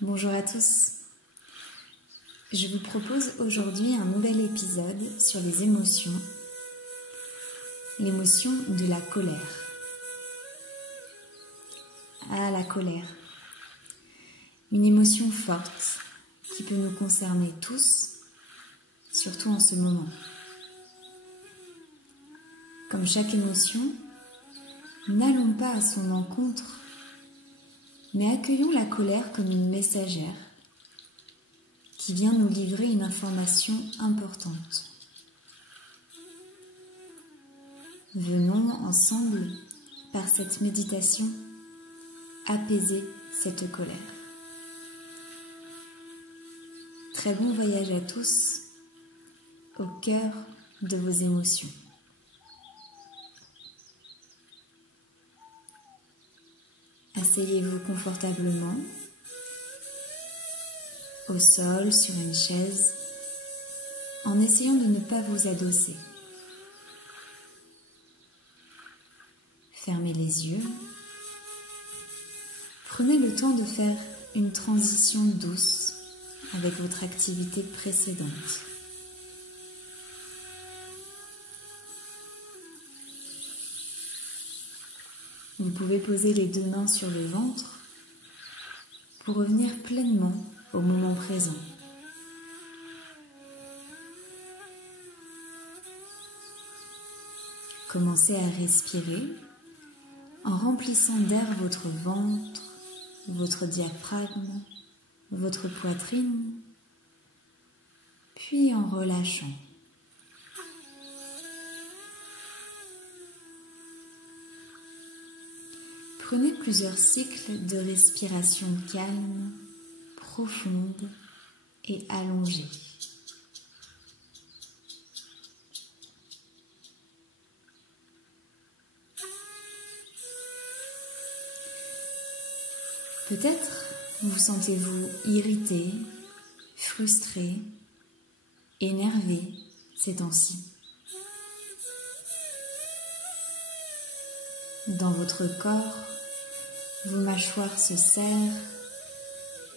Bonjour à tous. Je vous propose aujourd'hui un nouvel épisode sur les émotions, l'émotion de la colère. Ah, la colère. Une émotion forte qui peut nous concerner tous, surtout en ce moment. Comme chaque émotion, n'allons pas à son encontre, mais accueillons la colère comme une messagère qui vient nous livrer une information importante. Venons ensemble, par cette méditation, apaiser cette colère. Très bon voyage à tous, au cœur de vos émotions. Asseyez-vous confortablement, au sol, sur une chaise, en essayant de ne pas vous adosser. Fermez les yeux. Prenez le temps de faire une transition douce avec votre activité précédente. Vous pouvez poser les deux mains sur le ventre pour revenir pleinement au moment présent. Commencez à respirer en remplissant d'air votre ventre, votre diaphragme, votre poitrine, puis en relâchant. Prenez plusieurs cycles de respiration calme, profonde et allongée. Peut-être vous sentez-vous irrité, frustré, énervé ces temps-ci. Dans votre corps, vos mâchoires se serrent,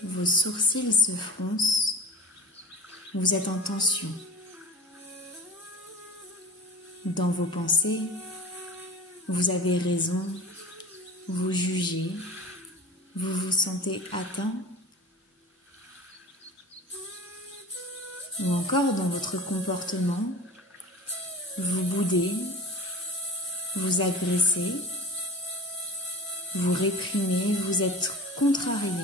vos sourcils se froncent, vous êtes en tension. Dans vos pensées, vous avez raison, vous jugez, vous vous sentez atteint, ou encore dans votre comportement, vous boudez, vous agressez, vous réprimez, vous êtes contrarié.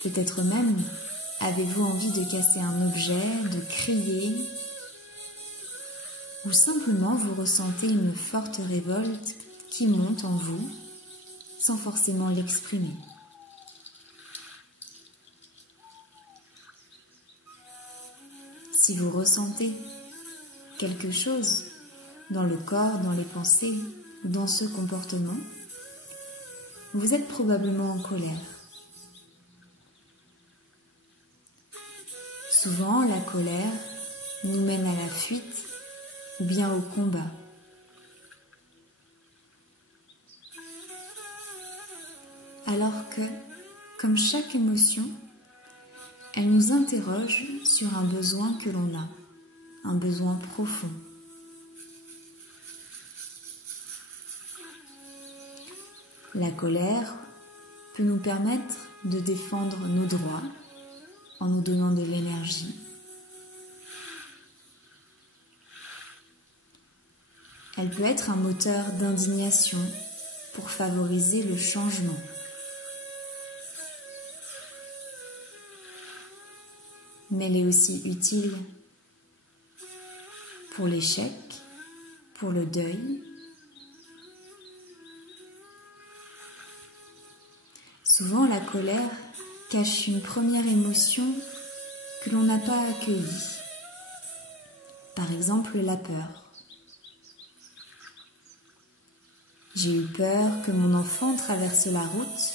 Peut-être même avez-vous envie de casser un objet, de crier, ou simplement vous ressentez une forte révolte qui monte en vous sans forcément l'exprimer. Si vous ressentez quelque chose dans le corps, dans les pensées, dans ce comportement, vous êtes probablement en colère. Souvent, la colère nous mène à la fuite ou bien au combat. Alors que, comme chaque émotion, elle nous interroge sur un besoin que l'on a, un besoin profond. La colère peut nous permettre de défendre nos droits en nous donnant de l'énergie. Elle peut être un moteur d'indignation pour favoriser le changement. Mais elle est aussi utile pour l'échec, pour le deuil. Souvent, la colère cache une première émotion que l'on n'a pas accueillie. Par exemple, la peur. J'ai eu peur que mon enfant traverse la route,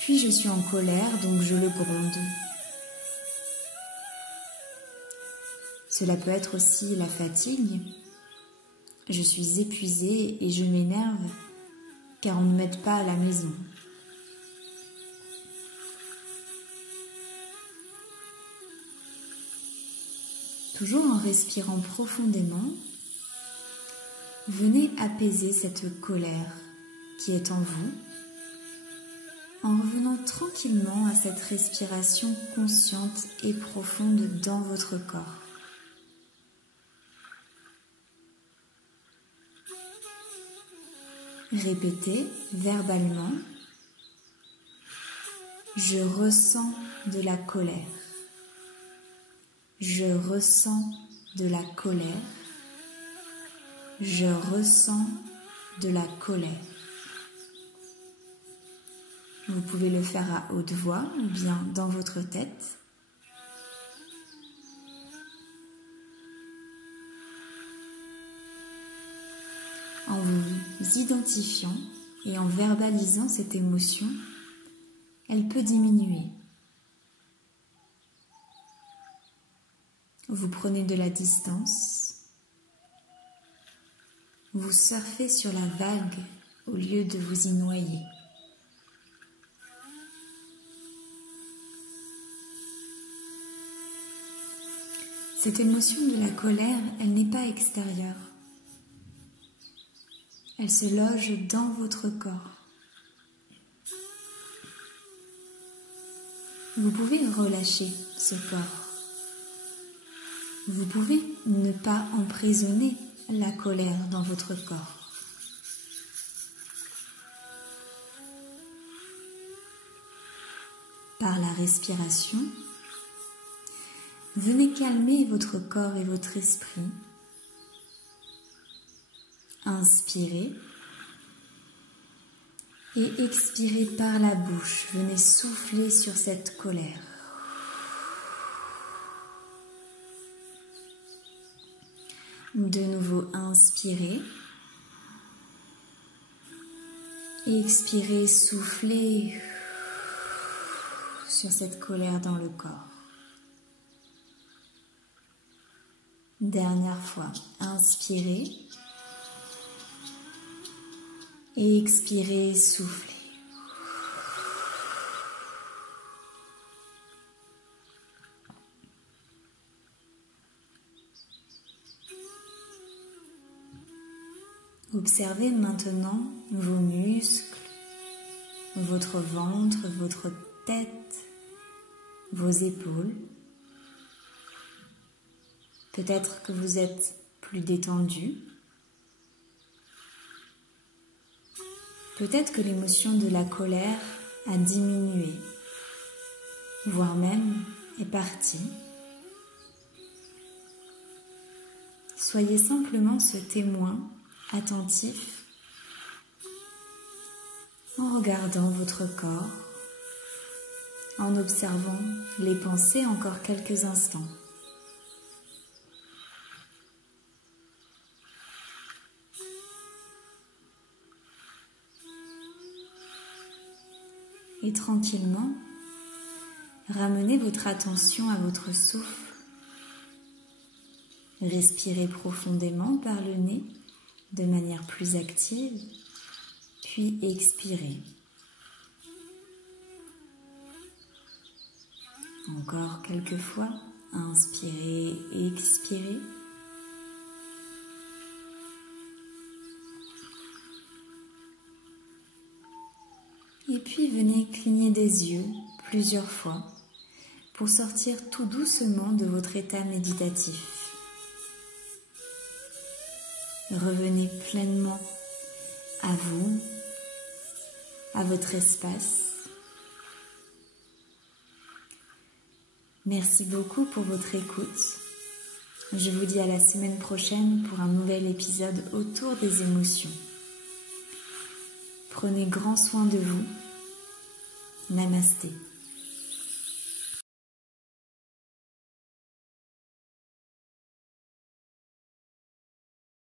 puis je suis en colère, donc je le gronde. Cela peut être aussi la fatigue. Je suis épuisée et je m'énerve car on ne m'aide pas à la maison. Toujours en respirant profondément, venez apaiser cette colère qui est en vous, en revenant tranquillement à cette respiration consciente et profonde dans votre corps. Répétez verbalement « Je ressens de la colère. Je ressens de la colère. Je ressens de la colère. » Vous pouvez le faire à haute voix ou bien dans votre tête. En vous identifiant et en verbalisant cette émotion, elle peut diminuer. Vous prenez de la distance. Vous surfez sur la vague au lieu de vous y noyer. Cette émotion de la colère, elle n'est pas extérieure. Elle se loge dans votre corps. Vous pouvez relâcher ce corps. Vous pouvez ne pas emprisonner la colère dans votre corps. Par la respiration, venez calmer votre corps et votre esprit. Inspirez et expirez par la bouche. Venez souffler sur cette colère. De nouveau, inspirez et expirez, soufflez sur cette colère dans le corps. Dernière fois, inspirez et expirez, soufflez. Observez maintenant vos muscles, votre ventre, votre tête, vos épaules. Peut-être que vous êtes plus détendu. Peut-être que l'émotion de la colère a diminué, voire même est partie. Soyez simplement ce témoin attentif en regardant votre corps, en observant les pensées encore quelques instants. Et tranquillement, ramenez votre attention à votre souffle. Respirez profondément par le nez de manière plus active, puis expirez. Encore quelques fois, inspirez et expirez. Et puis venez cligner des yeux plusieurs fois pour sortir tout doucement de votre état méditatif. Revenez pleinement à vous, à votre espace. Merci beaucoup pour votre écoute. Je vous dis à la semaine prochaine pour un nouvel épisode autour des émotions. Prenez grand soin de vous. Namasté.